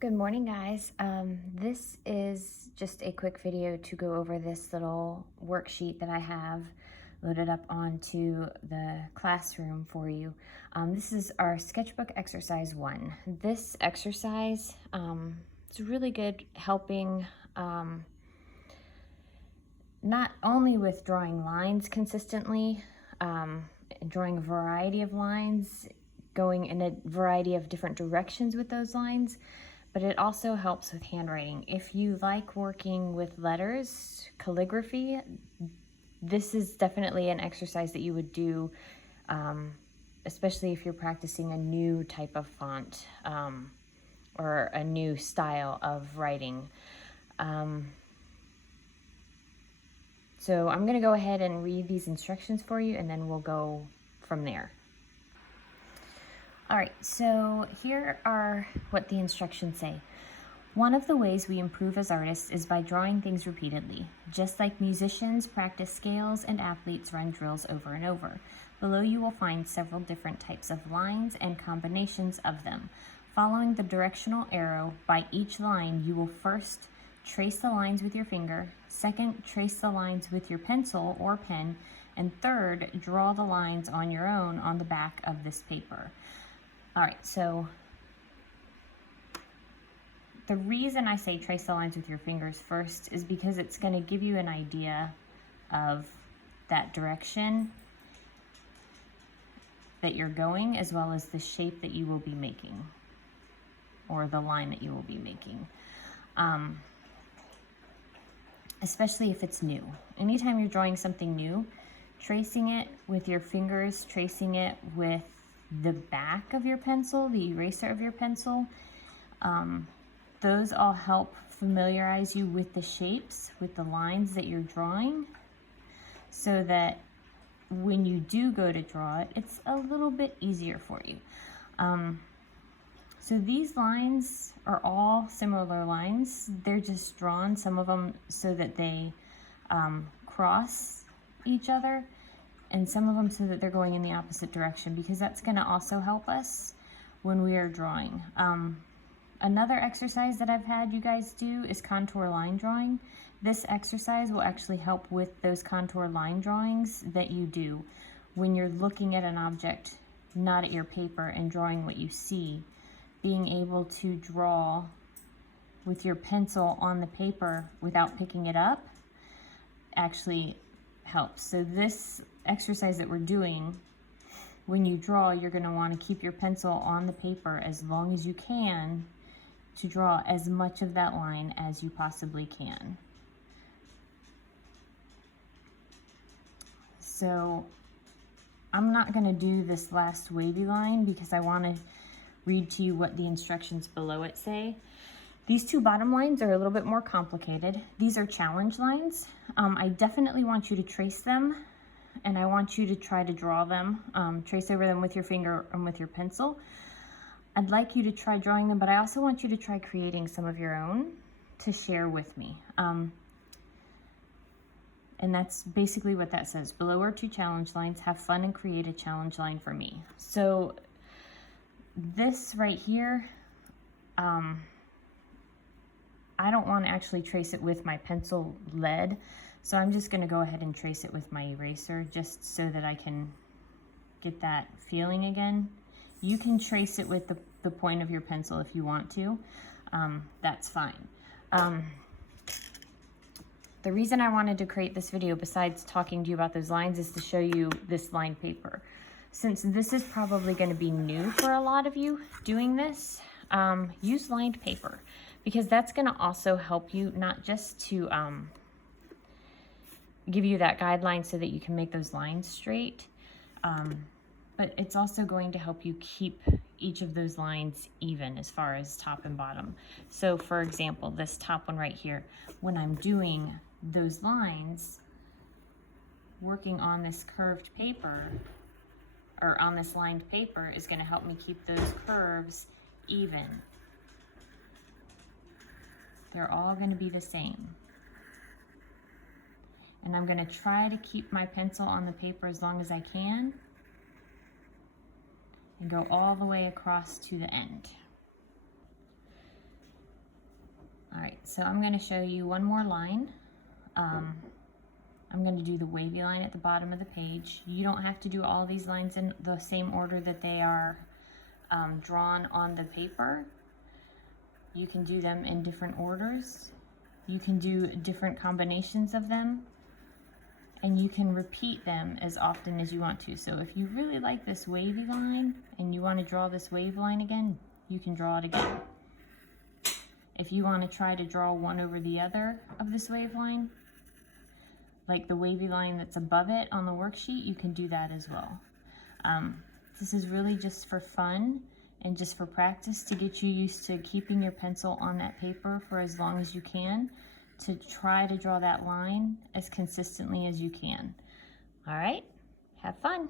Good morning, guys. This is just a quick video to go over this little worksheet that I have loaded up onto the classroom for you. This is our Sketchbook Exercise 1. This exercise is really good helping not only with drawing lines consistently, drawing a variety of lines, going in a variety of different directions with those lines, but it also helps with handwriting. If you like working with letters, calligraphy, this is definitely an exercise that you would do, especially if you're practicing a new type of font or a new style of writing. So I'm going to go ahead and read these instructions for you, and then we'll go from there. All right, so here are what the instructions say. One of the ways we improve as artists is by drawing things repeatedly. Just like musicians practice scales and athletes run drills over and over. Below you will find several different types of lines and combinations of them. Following the directional arrow by each line, you will first trace the lines with your finger, second, trace the lines with your pencil or pen, and third, draw the lines on your own on the back of this paper. All right, so the reason I say trace the lines with your fingers first is because it's going to give you an idea of that direction that you're going, as well as the shape that you will be making, or the line that you will be making. Especially if it's new. Anytime you're drawing something new, tracing it with your fingers, tracing it with the back of your pencil, the eraser of your pencil, those all help familiarize you with the shapes, with the lines that you're drawing, so that when you do go to draw it, it's a little bit easier for you. So these lines are all similar lines. They're just drawn, some of them so that they cross each other, and some of them so that they're going in the opposite direction, because that's going to also help us when we are drawing. Another exercise that I've had you guys do is contour line drawing. This exercise will actually help with those contour line drawings that you do when you're looking at an object, not at your paper, and drawing what you see. Being able to draw with your pencil on the paper without picking it up actually helps. So this exercise that we're doing, when you draw, you're going to want to keep your pencil on the paper as long as you can to draw as much of that line as you possibly can. So I'm not going to do this last wavy line because I want to read to you what the instructions below it say. These two bottom lines are a little bit more complicated. These are challenge lines. I definitely want you to trace them, and I want you to try to draw them, trace over them with your finger and with your pencil. I'd like you to try drawing them, but I also want you to try creating some of your own to share with me. And that's basically what that says. Below are two challenge lines. Have fun and create a challenge line for me. So this right here, I don't want to actually trace it with my pencil lead, so I'm just going to go ahead and trace it with my eraser just so that I can get that feeling again. You can trace it with the point of your pencil if you want to. That's fine. The reason I wanted to create this video, besides talking to you about those lines, is to show you this lined paper. Since this is probably going to be new for a lot of you doing this, use lined paper, because that's going to also help you not just to give you that guideline so that you can make those lines straight, but it's also going to help you keep each of those lines even as far as top and bottom. So for example, this top one right here, when I'm doing those lines, working on this curved paper, or on this lined paper, is going to help me keep those curves even. They're all going to be the same. And I'm going to try to keep my pencil on the paper as long as I can, and go all the way across to the end. So I'm going to show you one more line. I'm going to do the wavy line at the bottom of the page. You don't have to do all these lines in the same order that they are drawn on the paper. You can do them in different orders. You can do different combinations of them, and you can repeat them as often as you want to. So if you really like this wavy line and you want to draw this wave line again, you can draw it again. If you want to try to draw one over the other of this wave line, like the wavy line that's above it on the worksheet, you can do that as well. This is really just for fun and just for practice to get you used to keeping your pencil on that paper for as long as you can, to try to draw that line as consistently as you can. All right, have fun.